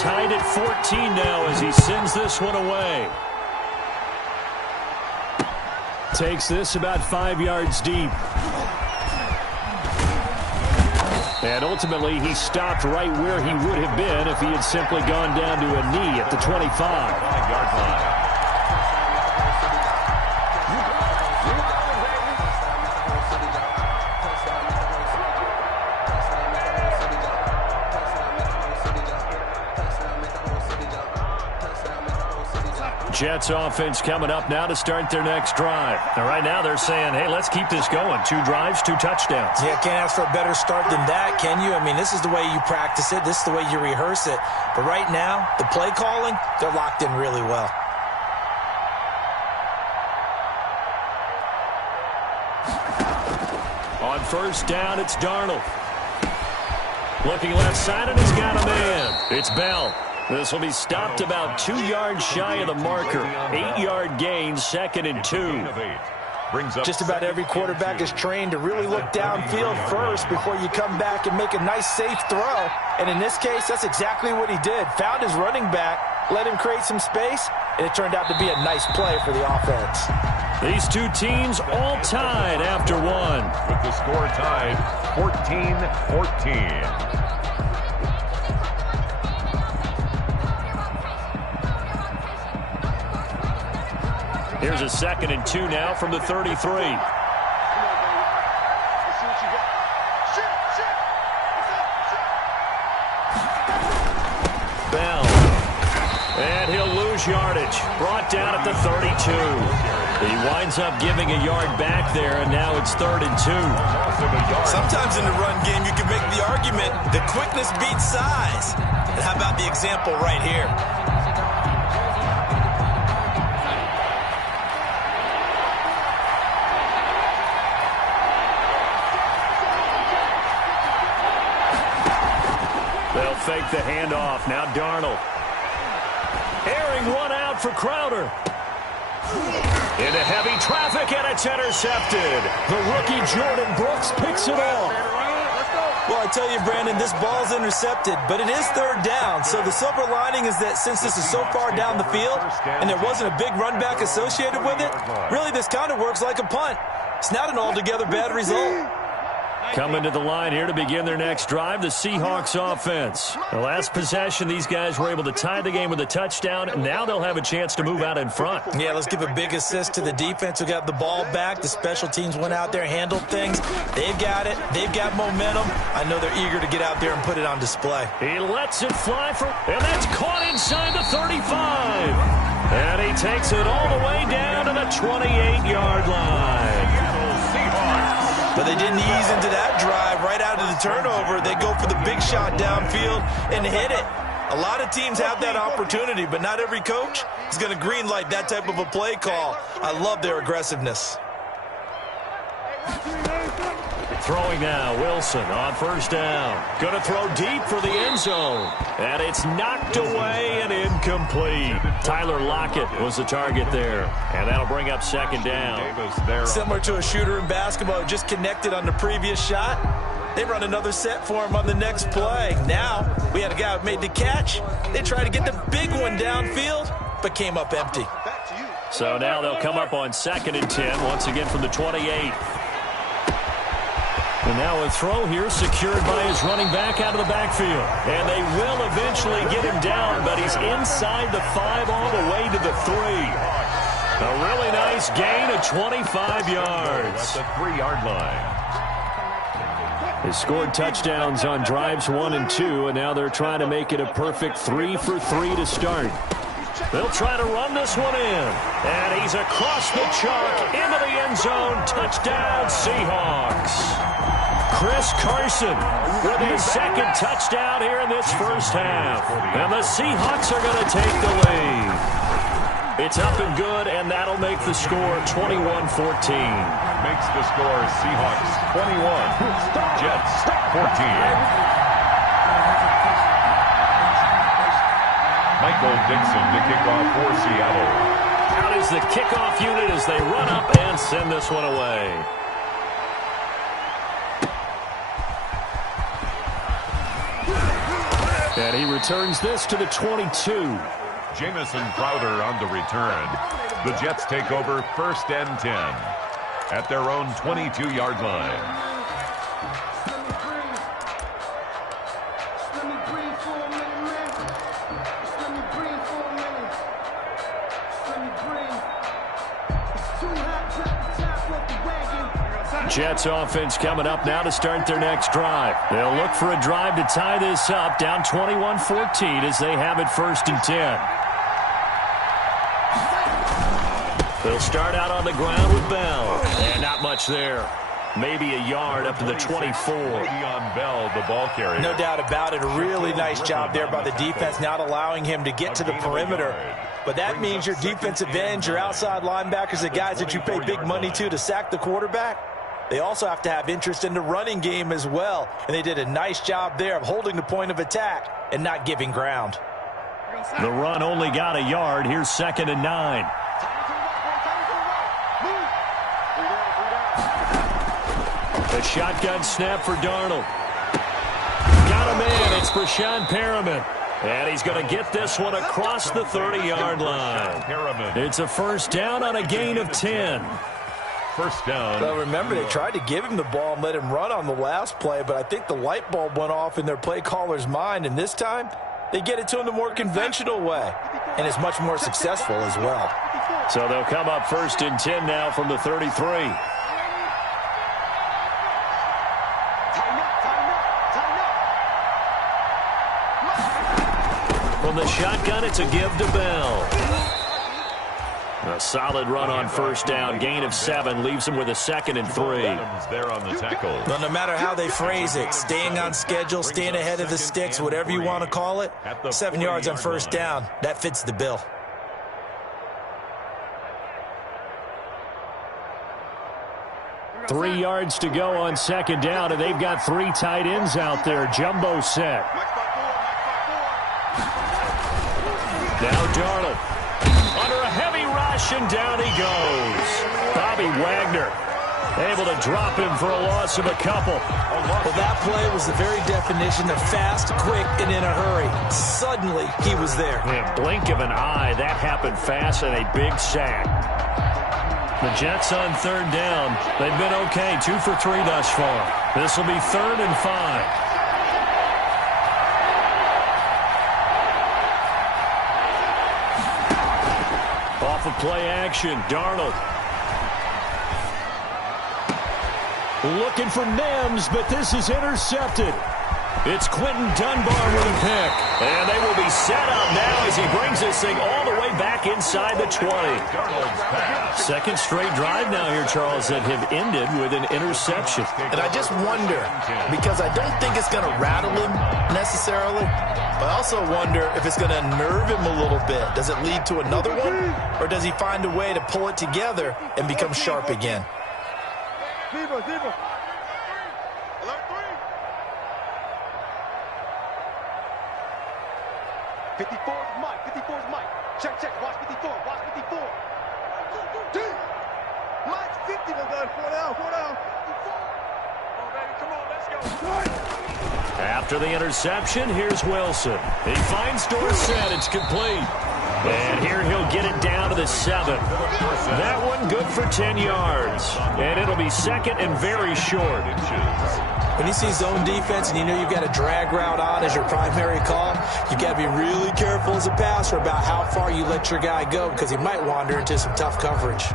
tied at 14 now as he sends this one away. Takes this about 5 yards deep. And ultimately, he stopped right where he would have been if he had simply gone down to a knee at the 25-yard line. Jets offense coming up now to start their next drive. Now, right now they're saying, hey, let's keep this going. 2 drives, 2 touchdowns. Yeah, can't ask for a better start than that, can you? I mean, this is the way you practice it. This is the way you rehearse it. But right now, the play calling, they're locked in really well. On first down, it's Darnold. Looking left side, and he's got a man. It's Bell. This will be stopped about 2 yards shy of the marker. 8-yard gain, 2nd and 2. Just about every quarterback is trained to really look downfield first before you come back and make a nice, safe throw. And in this case, that's exactly what he did. Found his running back, let him create some space, and it turned out to be a nice play for the offense. These two teams all tied after one. With the score tied, 14-14. Here's a 2nd and 2 now from the 33. Bell. And he'll lose yardage. Brought down at the 32. He winds up giving a yard back there, and now it's 3rd and 2. Sometimes in the run game, you can make the argument that quickness beats size. And how about the example right here? They'll fake the handoff. Now Darnold. Airing one out for Crowder. Into heavy traffic, and it's intercepted. The rookie Jordan Brooks picks it off. Well, I tell you, Brandon, this ball's intercepted, but it is 3rd down. So the silver lining is that since this is so far down the field and there wasn't a big run back associated with it, really this kind of works like a punt. It's not an altogether bad result. Coming to the line here to begin their next drive, the Seahawks offense. The last possession, these guys were able to tie the game with a touchdown, and now they'll have a chance to move out in front. Yeah, let's give a big assist to the defense who got the ball back. The special teams went out there, handled things. They've got it. They've got momentum. I know they're eager to get out there and put it on display. He lets it fly, and that's caught inside the 35. And he takes it all the way down to the 28-yard line. But they didn't ease into that drive right out of the turnover. They go for the big shot downfield and hit it. A lot of teams have that opportunity, but not every coach is going to greenlight that type of a play call. I love their aggressiveness. Throwing now, Wilson on first down. Going to throw deep for the end zone. And it's knocked away and incomplete. Tyler Lockett was the target there. And that'll bring up 2nd down. Similar to a shooter in basketball who just connected on the previous shot. They run another set for him on the next play. Now, we had a guy who made the catch. They tried to get the big one downfield, but came up empty. So now they'll come up on 2nd and 10, once again from the 28. And now a throw here secured by his running back out of the backfield. And they will eventually get him down, but he's inside the 5 all the way to the 3. A really nice gain of 25 yards. At the 3-yard line. They scored touchdowns on drives 1 and 2, and now they're trying to make it a perfect 3 for 3 to start. They'll try to run this one in. And he's across the chalk into the end zone. Touchdown, Seahawks. Chris Carson with his 2nd touchdown here in this first half. And the Seahawks are going to take the lead. It's up and good, and that'll make the score 21-14. Makes the score Seahawks 21, Jets 14. Michael Dixon to kick off for Seattle. Out is the kickoff unit as they run up and send this one away. And he returns this to the 22. Jamison Crowder on the return. The Jets take over 1st and 10 at their own 22-yard line. Jets offense coming up now to start their next drive. They'll look for a drive to tie this up, down 21-14 as they have it 1st and 10. They'll start out on the ground with Bell. And not much there. Maybe a yard up to the 24. Le'Veon Bell, the ball carrier. No doubt about it. A really nice job there by the defense, not allowing him to get to the perimeter. But that means your defensive ends, your outside linebackers, the guys that you pay big money to sack the quarterback, they also have to have interest in the running game as well. And they did a nice job there of holding the point of attack and not giving ground. The run only got a yard. Here's 2nd and 9. A shotgun snap for Darnold. Got him in. It's Brashad Perriman. And he's going to get this one across the 30-yard line. It's a 1st down on a gain of 10. 1st down. Well, remember, they tried to give him the ball and let him run on the last play, but I think the light bulb went off in their play caller's mind, and this time they get it to him the more conventional way, and it's much more successful as well. So they'll come up 1st and 10 now from the 33. From the shotgun, it's a give to Bell. A solid run on 1st down. Gain of 7 leaves him with a 2nd and 3. There on the tackle. Well, no matter how they phrase it, staying on schedule, staying ahead of the sticks, whatever you want to call it, 7 yards on 1st down, that fits the bill. Three yards to go on 2nd down, and they've got 3 tight ends out there. Jumbo set. Now Darnold. Under a heavy rush, and down he goes. Bobby Wagner able to drop him for a loss of a couple. Well, that play was the very definition of fast, quick, and in a hurry. Suddenly, he was there. In a blink of an eye, that happened fast, and a big sack. The Jets on 3rd down. They've been okay, 2 for 3 thus far. This will be 3rd and 5. Off of play action, Darnold. Looking for Mims, but this is intercepted. It's Quentin Dunbar with a pick. And they will be set up now as he brings this thing all the way back inside the 20. 2nd straight drive now here, Charles, that have ended with an interception. And I just wonder, because I don't think it's going to rattle him necessarily, but I also wonder if it's going to unnerve him a little bit. Does it lead to another one? Or does he find a way to pull it together and become sharp again? Zebra. 54's Mike. 54's Mike. Check. Watch 54. Watch 54. Mike's 50. Let's go. 4 down. Come on, baby. Come on. Let's go. After the interception, here's Wilson. He finds Dorsett. It's complete. And here he'll get it down to the 7. That one good for 10 yards. And it'll be 2nd and very short. When you see zone defense and you know you've got a drag route on as your primary call, you've got to be really careful as a passer about how far you let your guy go because he might wander into some tough coverage.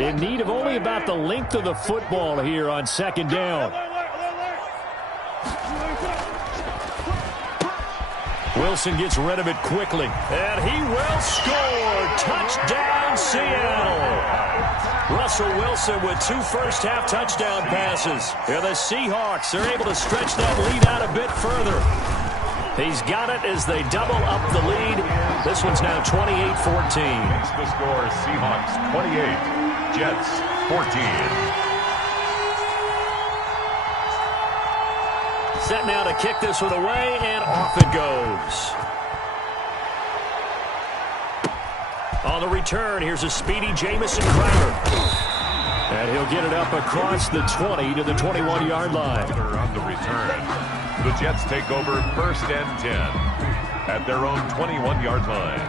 In need of only about the length of the football here on 2nd down. Wilson gets rid of it quickly, and he will score. Touchdown, Seattle. Russell Wilson with 2 first-half touchdown passes. And the Seahawks are able to stretch that lead out a bit further. He's got it as they double up the lead. This one's now 28-14. The score, Seahawks 28, Jets 14. Set now to kick this one away, and off it goes. On the return, here's a speedy Jamison Crowder. And he'll get it up across the 20 to the 21-yard line. On the return, the Jets take over 1st and 10 at their own 21-yard line.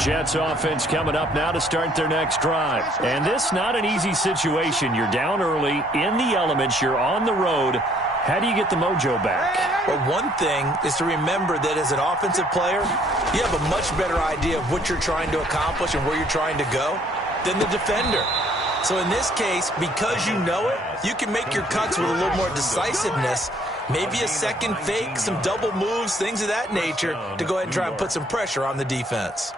Jets offense coming up now to start their next drive. And this not an easy situation. You're down early, in the elements, you're on the road. How do you get the mojo back? Well, one thing is to remember that as an offensive player, you have a much better idea of what you're trying to accomplish and where you're trying to go than the defender. So in this case, because you know it, you can make your cuts with a little more decisiveness, maybe a second fake, some double moves, things of that nature, to go ahead and try and put some pressure on the defense.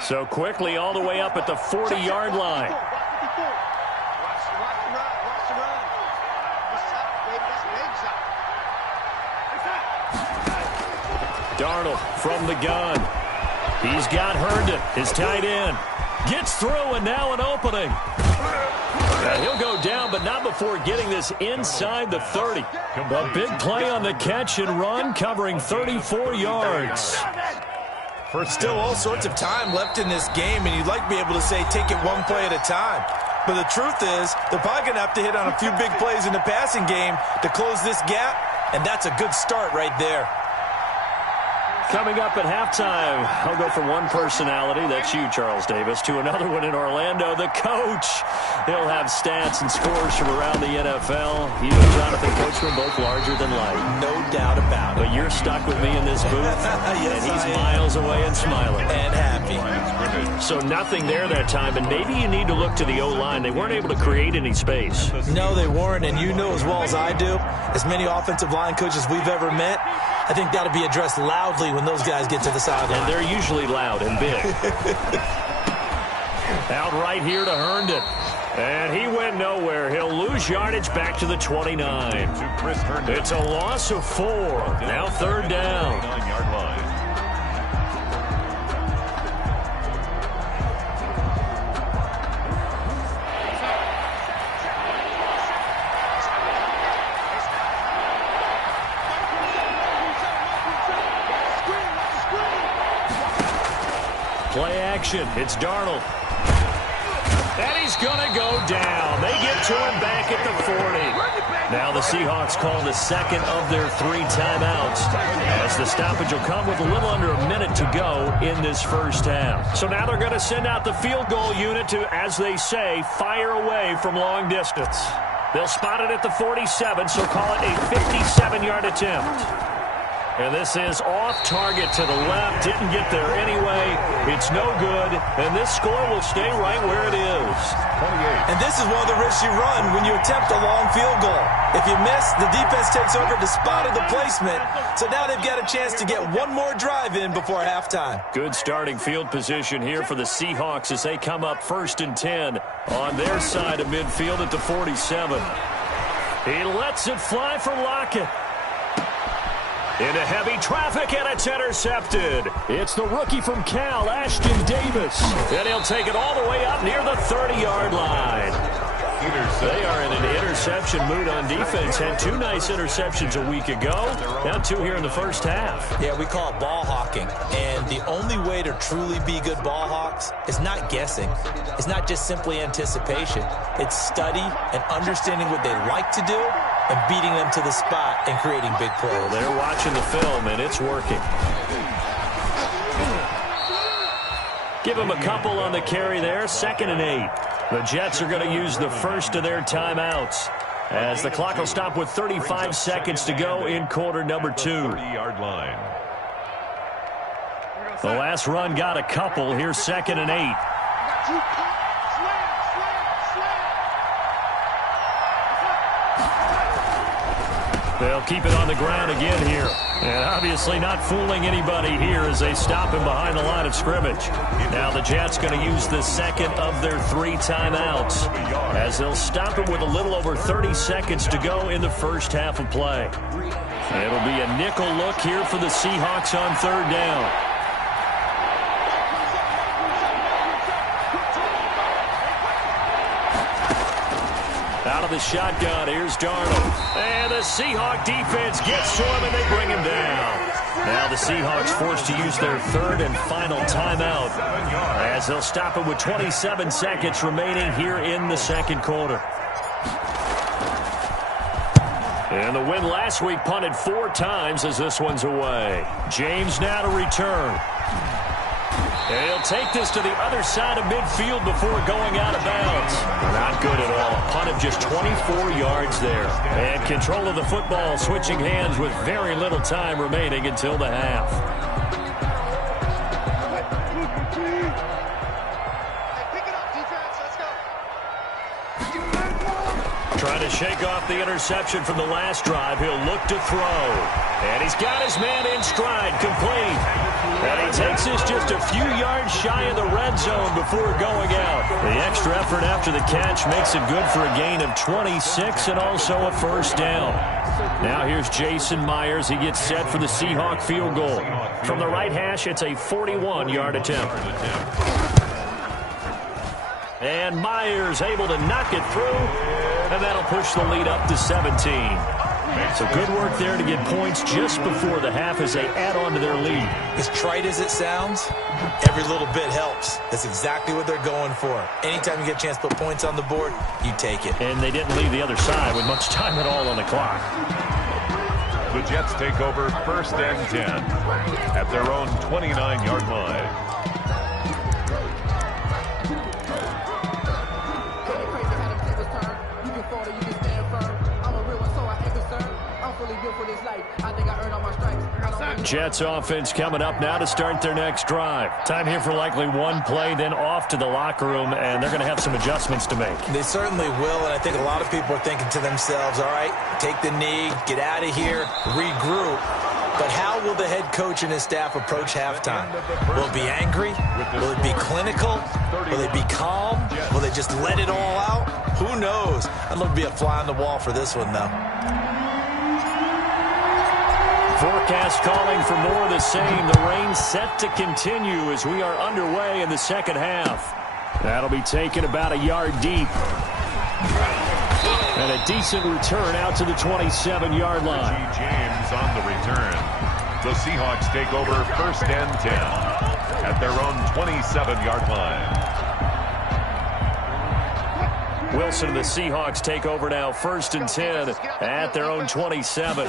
So quickly all the way up at the 40-yard line. Darnold from the gun. He's got Herndon, his tight end. Gets through, and now an opening. And he'll go down, but not before getting this inside the 30. A big play on the catch and run, covering 34 yards. Still all sorts of time left in this game, and you'd like to be able to say take it one play at a time. But the truth is, they're probably going to have to hit on a few big plays in the passing game to close this gap, and that's a good start right there. Coming up at halftime, I'll go from one personality, that's you, Charles Davis, to another one in Orlando, the coach. He'll have stats and scores from around the NFL. He and Jonathan Coachman, both larger than life. No doubt about it. But you're stuck with me in this booth, yes, and he's miles away and smiling. And happy. So nothing there that time, and maybe you need to look to the O-line. They weren't able to create any space. No, they weren't, and you know as well as I do, as many offensive line coaches we've ever met, I think that'll be addressed loudly when those guys get to the sideline. And they're usually loud and big. Out right here to Herndon. And he went nowhere. He'll lose yardage back to the 29. It's a loss of 4. Now 3rd down. 9-yard line. Play action. It's Darnold. And he's going to go down. They get to him back at the 40. Now the Seahawks call the second of their 3 timeouts, as the stoppage will come with a little under a minute to go in this first half. So now they're going to send out the field goal unit to, as they say, fire away from long distance. They'll spot it at the 47, so call it a 57-yard attempt. And this is off target to the left. Didn't get there anyway. It's no good. And this score will stay right where it is. 28. And this is one of the risks you run when you attempt a long field goal. If you miss, the defense takes over the spot of the placement. So now they've got a chance to get one more drive in before halftime. Good starting field position here for the Seahawks as they come up 1st and 10 on their side of midfield at the 47. He lets it fly for Lockett. Into heavy traffic, and it's intercepted. It's the rookie from Cal, Ashton Davis. And he'll take it all the way up near the 30-yard line. They are in an interception mood on defense. Had 2 nice interceptions a week ago. Now 2 here in the first half. Yeah, we call it ball hawking. And the only way to truly be good ball hawks is not guessing. It's not just simply anticipation. It's study and understanding what they like to do and beating them to the spot and creating big plays. Well, they're watching the film, and it's working. Give them a couple on the carry there. 2nd and 8. The Jets are going to use the first of their timeouts, as the clock will stop with 35 seconds to go in quarter number 2. 30-yard line. The last run got a couple. Here's 2nd and 8. They'll keep it on the ground again here. And obviously not fooling anybody here as they stop him behind the line of scrimmage. Now the Jets going to use the second of their 3 timeouts, as they'll stop him with a little over 30 seconds to go in the first half of play. It'll be a nickel look here for the Seahawks on 3rd down. Out of the shotgun, here's Darnold. And the Seahawk defense gets to him, and they bring him down. Now the Seahawks forced to use their third and final timeout as they'll stop it with 27 seconds remaining here in the second quarter. And the win last week punted 4 times as this one's away. James now to return. And he'll take this to the other side of midfield before going out of bounds. Not good at all. A punt of just 24 yards there. And control of the football switching hands with very little time remaining until the half. Trying to shake off the interception from the last drive. He'll look to throw. And he's got his man in stride, complete. And he takes this just a few yards shy of the red zone before going out. The extra effort after the catch makes it good for a gain of 26 and also a first down. Now here's Jason Myers. He gets set for the Seahawk field goal. From the right hash, it's a 41-yard attempt. And Myers able to knock it through, and that'll push the lead up to 17. So good work there to get points just before the half as they add on to their lead. As trite as it sounds, every little bit helps. That's exactly what they're going for. Anytime you get a chance to put points on the board, you take it. And they didn't leave the other side with much time at all on the clock. The Jets take over first and 10 at their own 29-yard line. Jets offense coming up now to start their next drive. Time here for likely one play, then off to the locker room, and they're going to have some adjustments to make. They certainly will, and I think a lot of people are thinking to themselves, all right, take the knee, get out of here, regroup. But how will the head coach and his staff approach halftime? Will it be angry? Will it be clinical? Will they be calm? Will they just let it all out? Who knows? I'd love to be a fly on the wall for this one, though. Forecast calling for more of the same. The rain set to continue as we are underway in the second half. That'll be taken about a yard deep. And a decent return out to the 27-yard line. James on the return. The Seahawks take over first and 10 at their own 27-yard line. Wilson and the Seahawks take over now first and 10 at their own 27.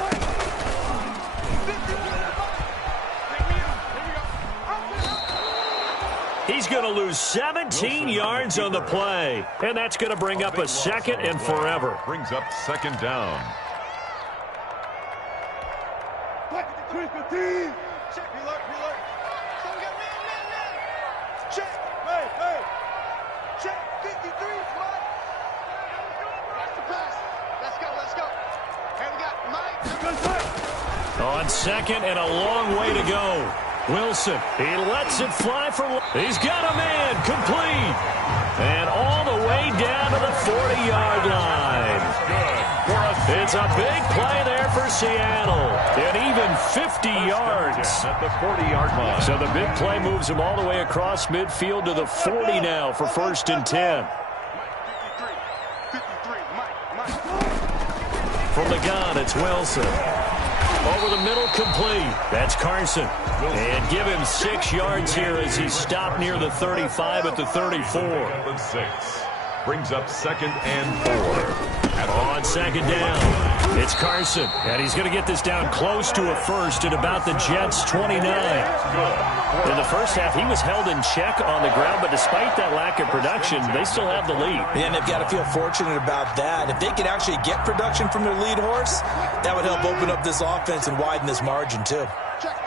He's going to lose 17 yards on the play, and that's going to bring up a second and forever. Brings up second down. Check, reload. So we got man. Check, hey. Check, 53, squad. Watch the pass. Let's go. Hey, we got Mike. On second and a long way to go. Wilson, he lets it fly for... He's got a man, complete. And all the way down to the 40-yard line. It's a big play there for Seattle. And even 50 yards. At the 40-yard line. So the big play moves him all the way across midfield to the 40 now for first and 10. 53, Mike. From the gun, it's Wilson. Over the middle, complete. That's Carson. And give him 6 yards here as he's stopped near the 35 at the 34. 6. Brings up second and 4. On second down, it's Carson. And he's going to get this down close to a first at about the Jets' 29. In the first half, he was held in check on the ground, but despite that lack of production, they still have the lead. And they've got to feel fortunate about that. If they could actually get production from their lead horse, that would help open up this offense and widen this margin, too. Check.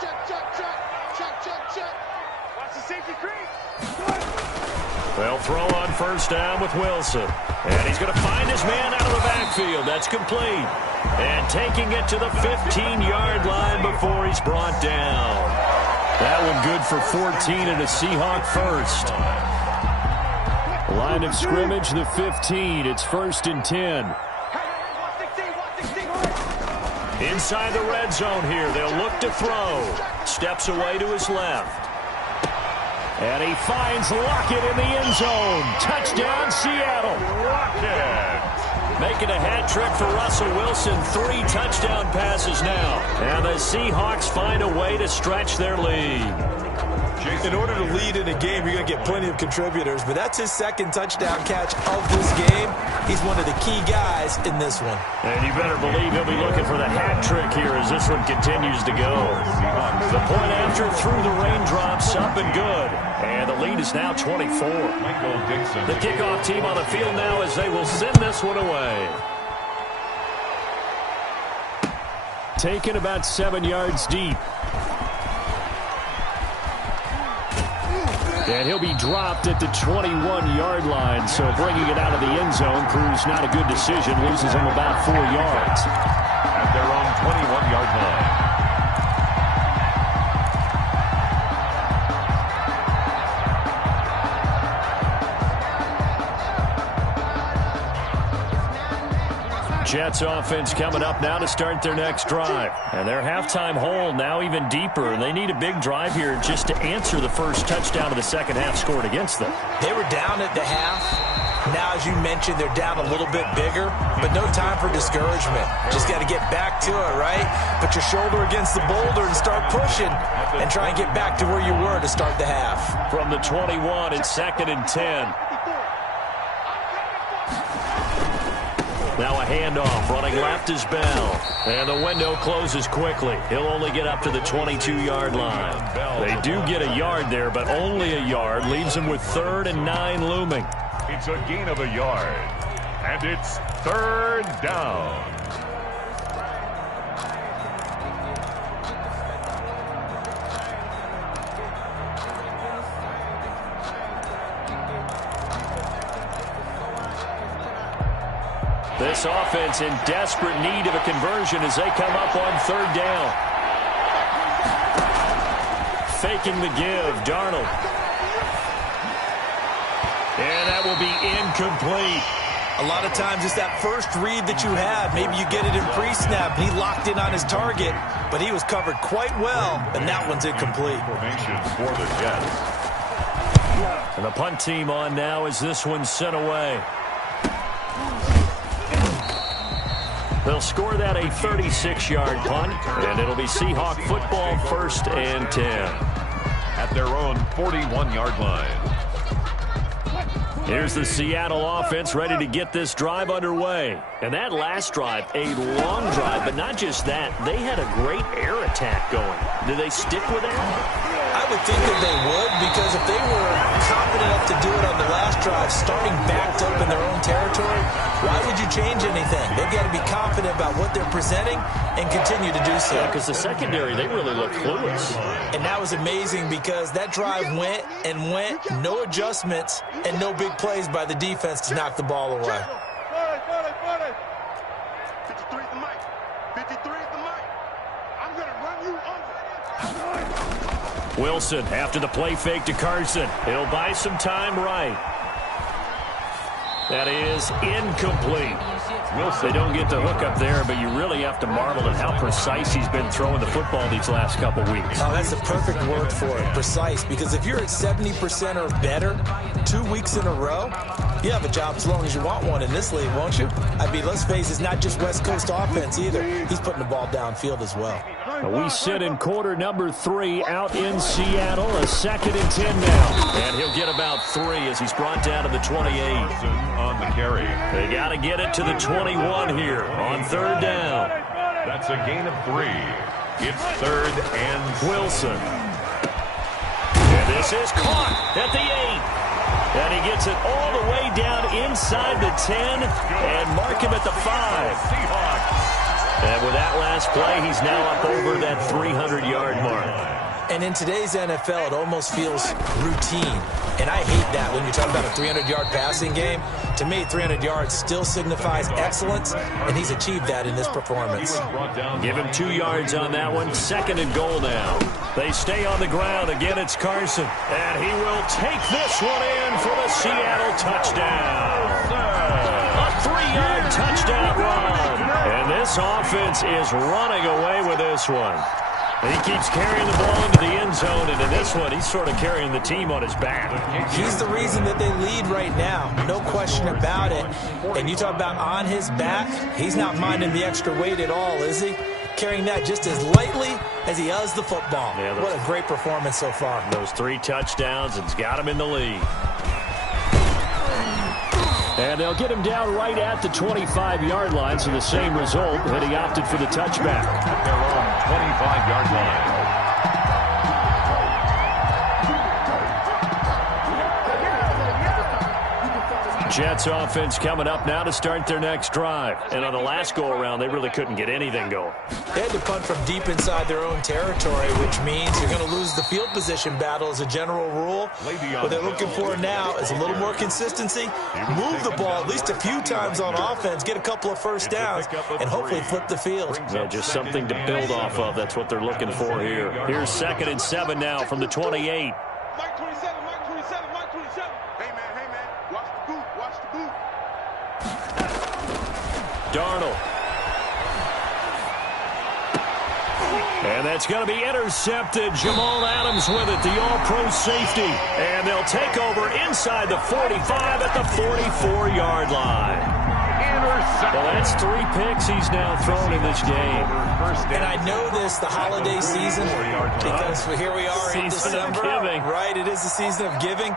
Watch the safety creep. They'll throw on first down with Wilson. And he's going to find his man out of the backfield. That's complete. And taking it to the 15-yard line before he's brought down. That one good for 14 and a Seahawk first. Line of scrimmage, the 15. It's first and 10. Inside the red zone here. They'll look to throw. Steps away to his left. And he finds Lockett in the end zone. Touchdown, Seattle. Lockett. Making a hat trick for Russell Wilson. 3 touchdown passes now. And the Seahawks find a way to stretch their lead. In order to lead in a game, you're going to get plenty of contributors, but that's his second touchdown catch of this game. He's one of the key guys in this one. And you better believe he'll be looking for the hat trick here as this one continues to go. The point after through the raindrops, up and good. And the lead is now 24. The kickoff team on the field now as they will send this one away. Taken about 7 yards deep. And he'll be dropped at the 21-yard line. So bringing it out of the end zone proves not a good decision. Loses him about 4 yards. At their own 21-yard line. Jets offense coming up now to start their next drive. And their halftime hole now even deeper. They need a big drive here just to answer the first touchdown of the second half scored against them. They were down at the half. Now, as you mentioned, they're down a little bit bigger, but no time for discouragement. Just got to get back to it, right? Put your shoulder against the boulder and start pushing and try and get back to where you were to start the half. From the 21, it's 2nd and 10. Now a handoff, running left is Bell. And the window closes quickly. He'll only get up to the 22-yard line. They do get a yard there, but only a yard. Leaves him with 3rd and 9 looming. It's a gain of a yard. And it's 3rd down. This offense in desperate need of a conversion as they come up on 3rd down. Faking the give, Darnold. And that will be incomplete. A lot of times it's that first read that you have. Maybe you get it in pre-snap. He locked in on his target, but he was covered quite well, and that one's incomplete. Formation for the Jets. And the punt team on now as this one's sent away. They'll score that a 36-yard punt, and it'll be Seahawk football 1st and 10. At their own 41-yard line. Here's the Seattle offense ready to get this drive underway. And that last drive, a long drive, but not just that. They had a great air attack going. Do they stick with that? I would think that they would, because if they were confident enough to do it on the last drive, starting backed up in their own territory, why would you change anything? They've got to be confident about what they're presenting and continue to do so. Because the secondary, they really look clueless. And that was amazing because that drive went and went, no adjustments, and no big plays by the defense to knock the ball away. 53 is the mic. 53 is the mic. I'm going to run you over. Wilson after the play fake to Carson. He'll buy some time right. That is incomplete. Wilson, they don't get the hook up there, but you really have to marvel at how precise he's been throwing the football these last couple weeks. Oh, that's the perfect word for it, precise, because if you're at 70% or better 2 weeks in a row, you have a job as long as you want one in this league, won't you? I mean, let's face it, it's not just West Coast offense either. He's putting the ball downfield as well. We sit in quarter number 3 out in Seattle. A 2nd and 10 now. And he'll get about 3 as he's brought down to the 28. On the carry. They got to get it to the 21 here on 3rd down. That's a gain of 3. It's 3rd and Wilson. And this is caught at the 8. And he gets it all the way down inside the 10 and mark him at the 5. Seahawks. And with that last play, he's now up over that 300-yard mark. And in today's NFL, it almost feels routine. And I hate that when you talk about a 300-yard passing game. To me, 300 yards still signifies excellence, and he's achieved that in this performance. Give him 2 yards on that one. 2nd and goal now. They stay on the ground. Again, it's Carson. And he will take this one in for the Seattle touchdown. A 3-yard touchdown run. And this offense is running away with this one. He keeps carrying the ball into the end zone, and in this one, he's sort of carrying the team on his back. He's the reason that they lead right now, no question about it. And you talk about on his back, he's not minding the extra weight at all, is he? Carrying that just as lightly as he does the football. Yeah, what a great performance so far. Those 3 touchdowns, it's got him in the lead. And they'll get him down right at the 25-yard line, so the same result, but he opted for the touchback. At their own 25-yard line. Jets offense coming up now to start their next drive. And on the last go-around, they really couldn't get anything going. They had to punt from deep inside their own territory, which means you're going to lose the field position battle as a general rule. What they're looking for now is a little more consistency, move the ball at least a few times on offense, get a couple of first downs, and hopefully flip the field. Yeah, just something to build off of. That's what they're looking for here. Here's 2nd and 7 now from the 28. Mike 27, Mike 27, Mike 27. Hey, man, watch the boot, watch the boot. Darnold. And that's going to be intercepted. Jamal Adams with it, the all-pro safety. And they'll take over inside the 45 at the 44-yard line. Well, that's 3 picks he's now thrown in this game. And I know this, the holiday season, because here we are in December. Right, it is the season of giving.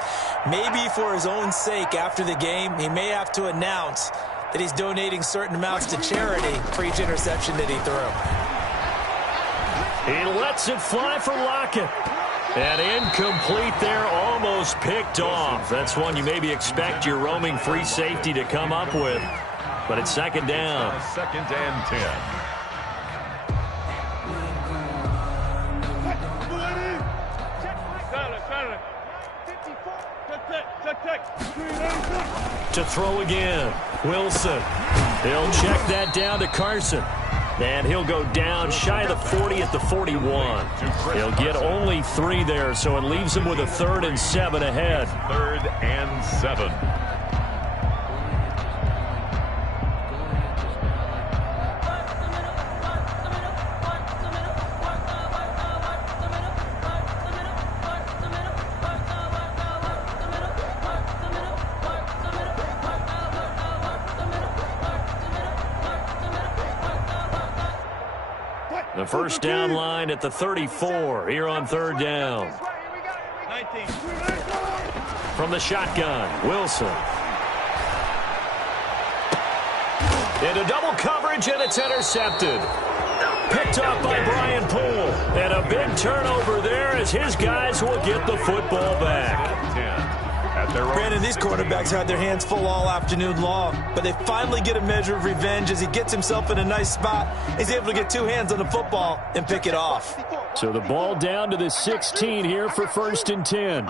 Maybe for his own sake, after the game, he may have to announce that he's donating certain amounts to charity for each interception that he threw. He lets it fly for Lockett. And incomplete there, almost picked off. That's one you maybe expect your roaming free safety to come up with. But it's 2nd down. 2nd and 10. To throw again, Wilson. He'll check that down to Carson. And he'll go down shy of the 40 at the 41. He'll get only 3 there, so it leaves him with a 3rd and 7 ahead. 3rd and 7. The first down line at the 34 here on 3rd down. From the shotgun, Wilson. Into double coverage, and it's intercepted. Picked up by Brian Poole. And a big turnover there as his guys will get the football back. Brandon, these quarterbacks had their hands full all afternoon long, but they finally get a measure of revenge as he gets himself in a nice spot. He's able to get 2 hands on the football and pick it off. So the ball down to the 16 here for 1st and 10.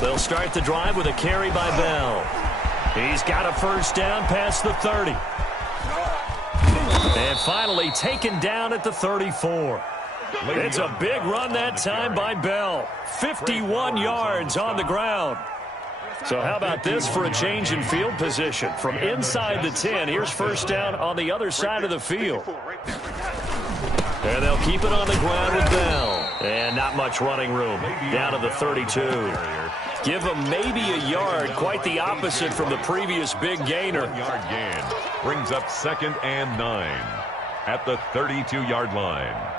They'll start the drive with a carry by Bell. He's got a first down past the 30. And finally taken down at the 34. It's a big run that time by Bell. 51 yards on the ground. So how about this for a change in field position? From inside the 10, here's first down on the other side of the field. And they'll keep it on the ground with Bell. And not much running room. Down to the 32. Give him maybe a yard. Quite the opposite from the previous big gainer. Yard gain brings up 2nd and 9 at the 32-yard line.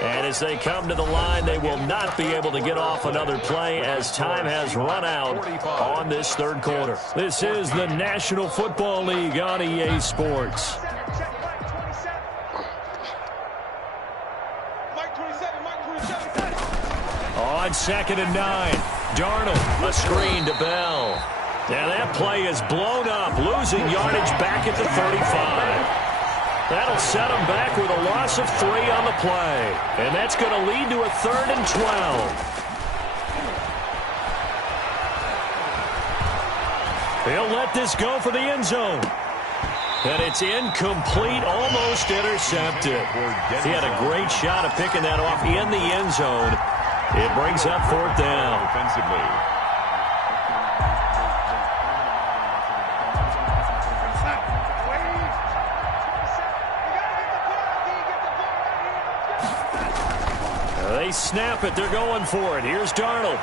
And as they come to the line, they will not be able to get off another play as time has run out on this 3rd quarter. This is the National Football League on EA Sports. On 2nd and 9, Darnold, a screen to Bell. And that play is blown up, losing yardage back at the 35. That'll set them back with a loss of 3 on the play. And that's going to lead to a 3rd and 12. He'll let this go for the end zone. And it's incomplete, almost intercepted. He had a great shot of picking that off in the end zone. It brings up 4th down. Offensively. They snap it. They're going for it. Here's Darnold.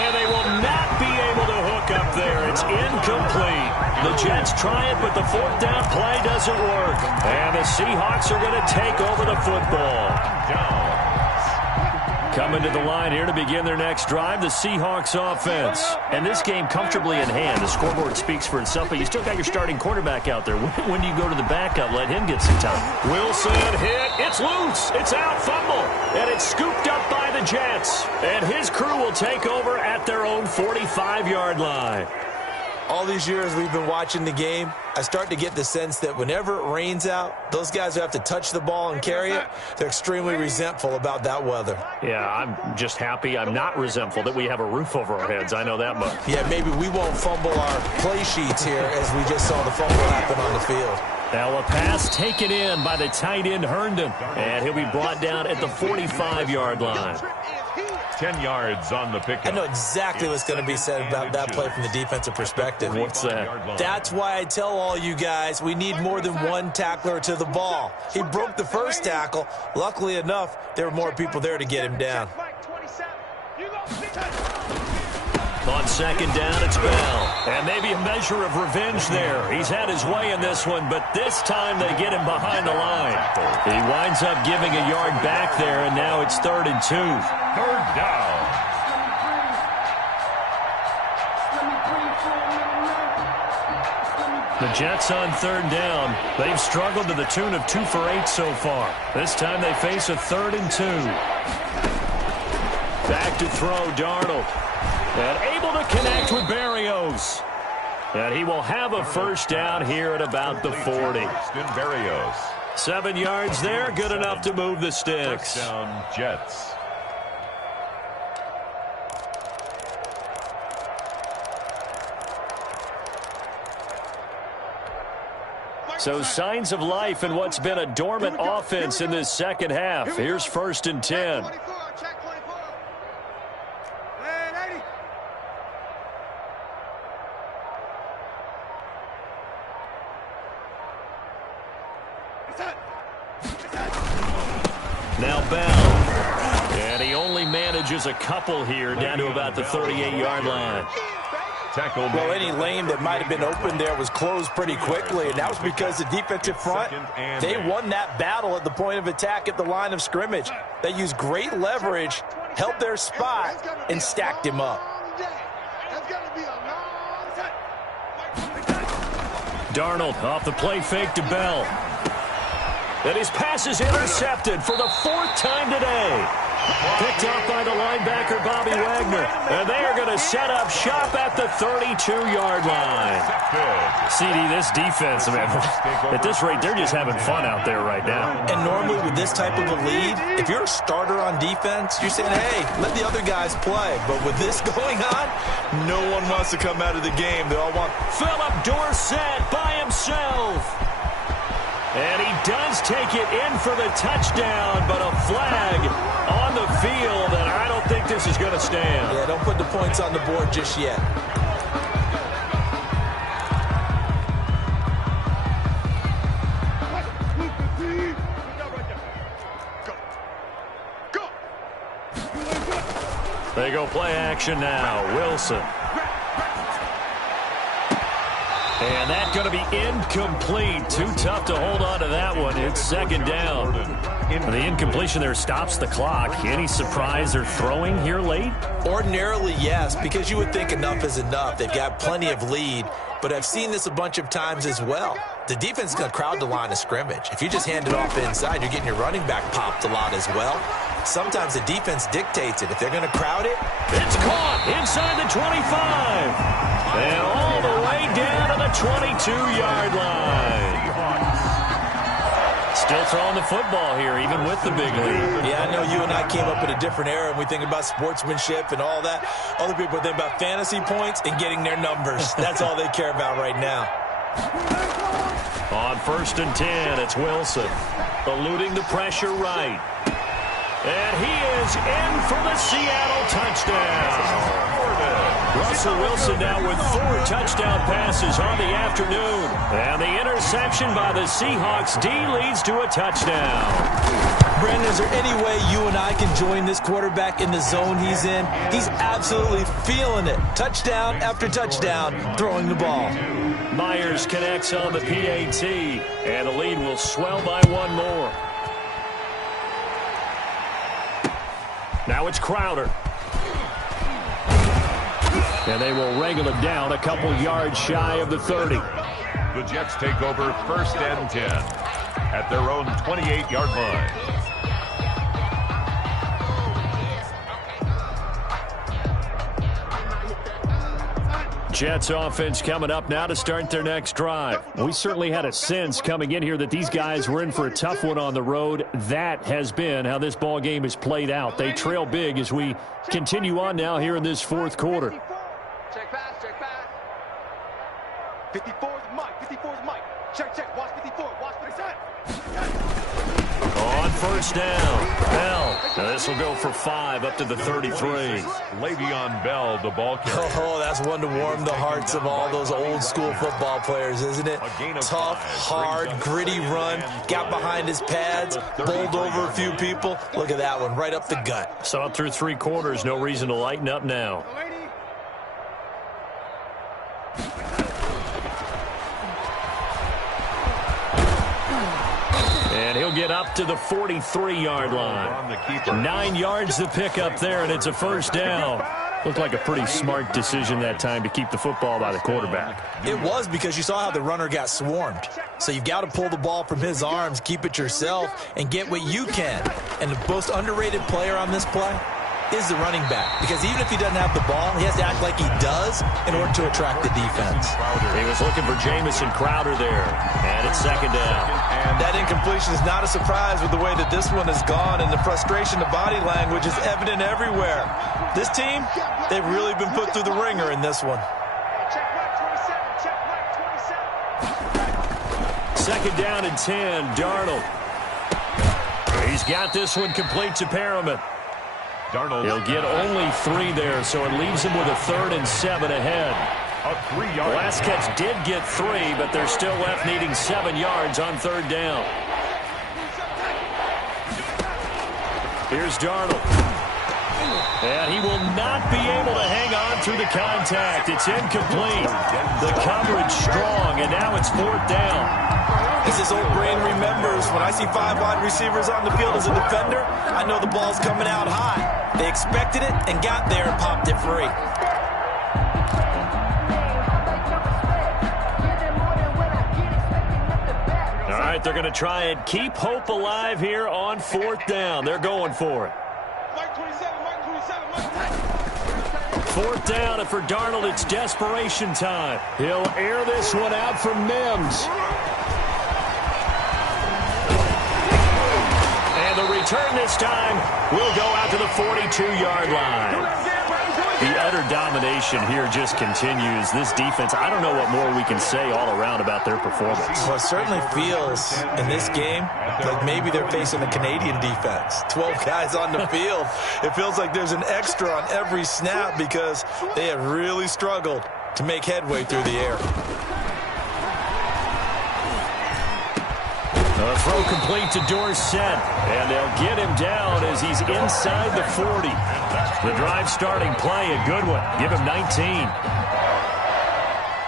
And they will not be able to hook up there. It's incomplete. The Jets try it, but the fourth down play doesn't work. And the Seahawks are going to take over the football. Coming to the line here to begin their next drive, the Seahawks offense. And this game comfortably in hand. The scoreboard speaks for itself, but you still got your starting quarterback out there. When do you go to the backup? Let him get some time. Wilson hit. It's loose. It's out. Fumble. And it's scooped up by the Jets. And his crew will take over at their own 45-yard line. All these years we've been watching the game, I start to get the sense that whenever it rains out, those guys who have to touch the ball and carry it, they're extremely resentful about that weather. Yeah, I'm just happy I'm not resentful that we have a roof over our heads. I know that much. Yeah, maybe we won't fumble our play sheets here as we just saw the fumble happen on the field. Now a pass taken in by the tight end Herndon, and he'll be brought down at the 45-yard line. 10 yards on the pickup. I know exactly what's going to be said about that play from the defensive perspective. What's that? That's why I tell all you guys we need more than one tackler to the ball. He broke the first tackle. Luckily enough, there were more people there to get him down. On second down, it's Bell. And maybe a measure of revenge there. He's had his way in this one, but this time they get him behind the line. He winds up giving a yard back there, and now it's 3rd and 2. 3rd down. The Jets on 3rd down. They've struggled to the tune of 2 for 8 so far. This time they face a 3rd and 2. Back to throw, Darnold. And able to connect with Berrios. And he will have a first down here at about the 40. 7 yards there, good enough to move the sticks. First down, Jets. So signs of life in what's been a dormant offense in this second half. Here's 1st and 10. Now Bell. And he only manages a couple here down to about the 38-yard line. Well, any lane that might have been open there was closed pretty quickly, and that was because the defensive front, they won that battle at the point of attack at the line of scrimmage. They used great leverage, held their spot, and stacked him up. Darnold off the play fake to Bell. And his pass is intercepted for the 4th time today. Picked off by the linebacker, Bobby Wagner. And they are going to set up shop at the 32-yard line. CD, this defense, man, at this rate, they're just having fun out there right now. And normally with this type of a lead, if you're a starter on defense, you're saying, hey, let the other guys play. But with this going on, no one wants to come out of the game. They all want Philip Dorsett by himself. And he does take it in for the touchdown, but a flag on the field, and I don't think this is going to stand. Yeah, don't put the points on the board just yet. They go play action now. Wilson. And that's going to be incomplete. Too tough to hold on to that one. It's 2nd down. The incompletion there stops the clock. Any surprise they're throwing here late? Ordinarily, yes, because you would think enough is enough. They've got plenty of lead, but I've seen this a bunch of times as well. The defense is going to crowd the line of scrimmage. If you just hand it off inside, you're getting your running back popped a lot as well. Sometimes the defense dictates it. If they're going to crowd it, it's caught inside the 25. And all the way down to the 22-yard line. Still throwing the football here, even with the big lead. Yeah, I know you and I came up in a different era, and we think about sportsmanship and all that. Other people think about fantasy points and getting their numbers. That's all they care about right now. On 1st and 10, it's Wilson. Eluding the pressure right. And he is in for the Seattle touchdown. Russell Wilson now with 4 touchdown passes on the afternoon. And the interception by the Seahawks D leads to a touchdown. Brandon, is there any way you and I can join this quarterback in the zone he's in? He's absolutely feeling it. Touchdown after touchdown, throwing the ball. Myers connects on the PAT, and the lead will swell by 1 more. Now it's Crowder. And they will wrangle him down a couple yards shy of the 30. The Jets take over 1st and 10 at their own 28-yard line. Jets offense coming up now to start their next drive. We certainly had a sense coming in here that these guys were in for a tough one on the road. That has been how this ball game has played out. They trail big as we continue on now here in this 4th quarter. Check pass, check pass. 54 is Mike, 54 is Mike. Check, watch 54, watch 57. On 1st down, Bell. Now this will go for 5 up to the 33. Le'Veon Bell, the ball carrier. Oh, that's one to warm the hearts of all those old school football players, isn't it? Tough, hard, gritty run. Got behind his pads, bowled over a few people. Look at that one, right up the gut. Saw it through 3 quarters. No reason to lighten up now. And he'll get up to the 43-yard line. 9 yards to pick up there, and it's a 1st down. Looked like a pretty smart decision that time to keep the football by the quarterback. It was, because you saw how the runner got swarmed. So you've got to pull the ball from his arms, keep it yourself, and get what you can. And the most underrated player on this play is the running back, because even if he doesn't have the ball, he has to act like he does in order to attract the defense. He was looking for Jamison Crowder there, and it's 2nd down. That incompletion is not a surprise with the way that this one has gone, and the frustration, the body language is evident everywhere. This team, they've really been put through the ringer in this one. Check right 27, check right 27. 2nd down and 10, Darnold. He's got this one complete to Perriman. Darnold. He'll get only 3 there, so it leaves him with a 3rd and 7 ahead. A 3-yard. Last catch did get 3, but they're still left needing 7 yards on 3rd down. Here's Darnold. And he will not be able to hang on through the contact. It's incomplete. The coverage strong, and now it's 4th down. As his old brain remembers, when I see 5 wide receivers on the field as a defender, I know the ball's coming out high. They expected it and got there and popped it free. All right, they're going to try and keep hope alive here on 4th down. They're going for it. Mike 27, Mike 27, Mike 4th down, and for Darnold, it's desperation time. He'll air this one out for Mims. And the return this time will go out to the 42-yard line. The utter domination here just continues. This defense, I don't know what more we can say all around about their performance. Well, it certainly feels in this game like maybe they're facing a Canadian defense. 12 guys on the field. It feels like there's an extra on every snap because they have really struggled to make headway through the air. A throw complete to Dorsett, and they'll get him down as he's inside the 40. The drive starting play, a good one. Give him 19.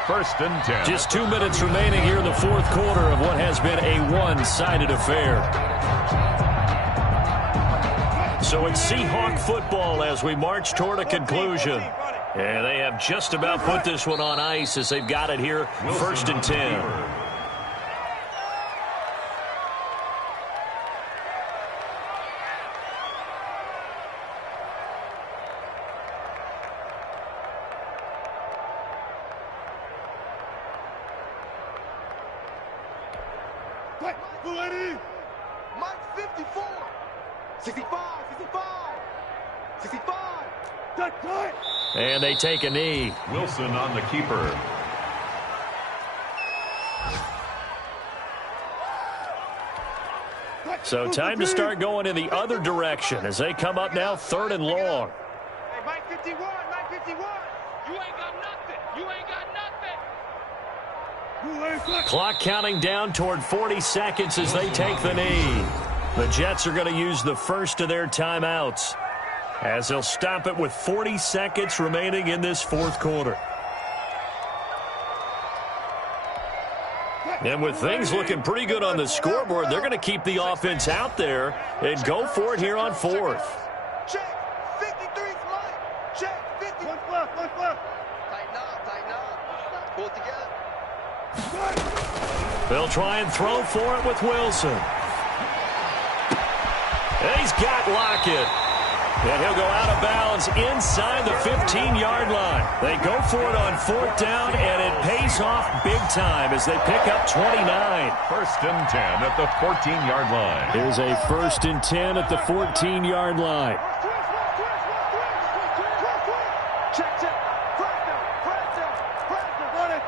1st and 10. Just 2 minutes remaining here in the 4th quarter of what has been a one-sided affair. So it's Seahawk football as we march toward a conclusion. And they have just about put this one on ice as they've got it here, 1st and 10. Mike 54, 65, 65, 65. And they take a knee. Wilson on the keeper. So time to start going in the other direction as they come up now 3rd and long. Hey, Mike 51, Mike 51. You ain't got nothing. You ain't got nothing. Clock counting down toward 40 seconds as they take the knee. The Jets are going to use the first of their timeouts as they'll stop it with 40 seconds remaining in this fourth quarter. And with things looking pretty good on the scoreboard, they're going to keep the offense out there and go for it here on fourth. Check. 53's line. Check. 50. One left. Tighten up. Pull it together. They'll try and throw for it with Wilson. And he's got Lockett. And he'll go out of bounds inside the 15-yard line. They go for it on fourth down, and it pays off big time as they pick up 29. First and 10 at the 14-yard line. Here's a first and 10 at the 14-yard line. Check. Run it.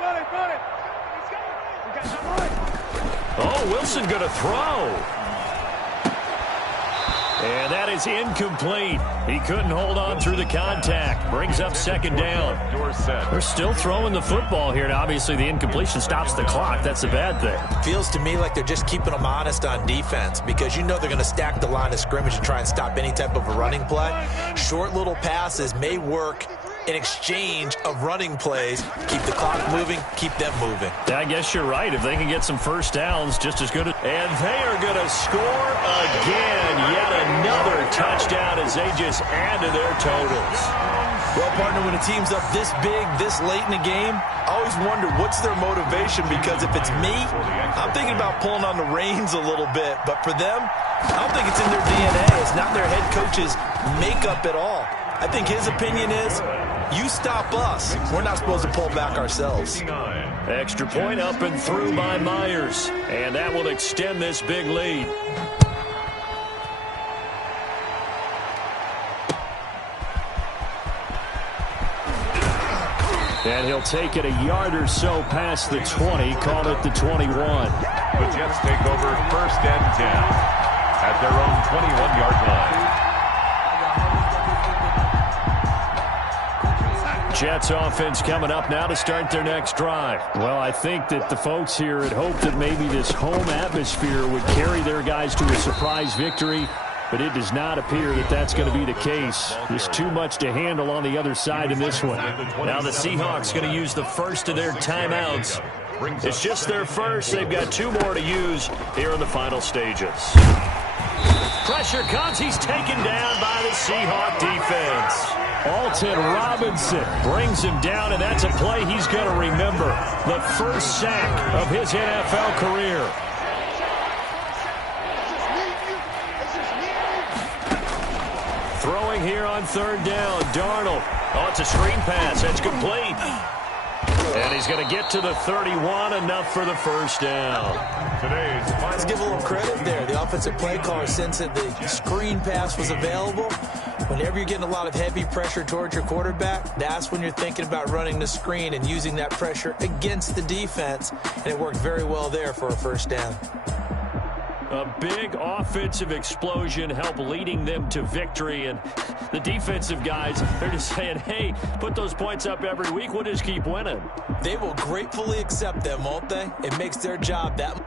Oh, Wilson going to throw. And that is incomplete. He couldn't hold on through the contact. Brings up second down. They're still throwing the football here. Now, obviously, the incompletion stops the clock. That's a bad thing. Feels to me like they're just keeping them honest on defense because you know they're going to stack the line of scrimmage and try and stop any type of a running play. Short little passes may work in exchange of running plays. Keep the clock moving, keep them moving. I guess you're right. If they can get some first downs, just as good. And they are going to score again. Yet another touchdown as they just add to their totals. Well, partner, when a team's up this big, this late in the game, I always wonder what's their motivation, because if it's me, I'm thinking about pulling on the reins a little bit. But for them, I don't think it's in their DNA. It's not their head coach's makeup at all. I think his opinion is, you stop us. We're not supposed to pull back ourselves. Extra point up and through by Myers. And that will extend this big lead. And he'll take it a yard or so past the 20, call it the 21. The Jets take over first and 10 at their own 21-yard line. Jets offense coming up now to start their next drive. Well, I think that the folks here had hoped that maybe this home atmosphere would carry their guys to a surprise victory, but it does not appear that that's going to be the case. There's too much to handle on the other side in this one. Now the Seahawks going to use the first of their timeouts. It's just their first. They've got two more to use here in the final stages. Pressure comes. He's taken down by the Seahawk defense. Alton Robinson brings him down, and that's a play he's going to remember. The first sack of his NFL career. Throwing here on third down, Darnold. Oh, it's a screen pass. That's complete. And he's going to get to the 31, enough for the first down. Let's give a little credit there. The offensive play caller, since that the screen pass was available, whenever you're getting a lot of heavy pressure towards your quarterback, that's when you're thinking about running the screen and using that pressure against the defense. And it worked very well there for a first down. A big offensive explosion helped leading them to victory, and the defensive guys, they're just saying, hey, put those points up every week, we'll just keep winning. They will gratefully accept them, won't they? It makes their job that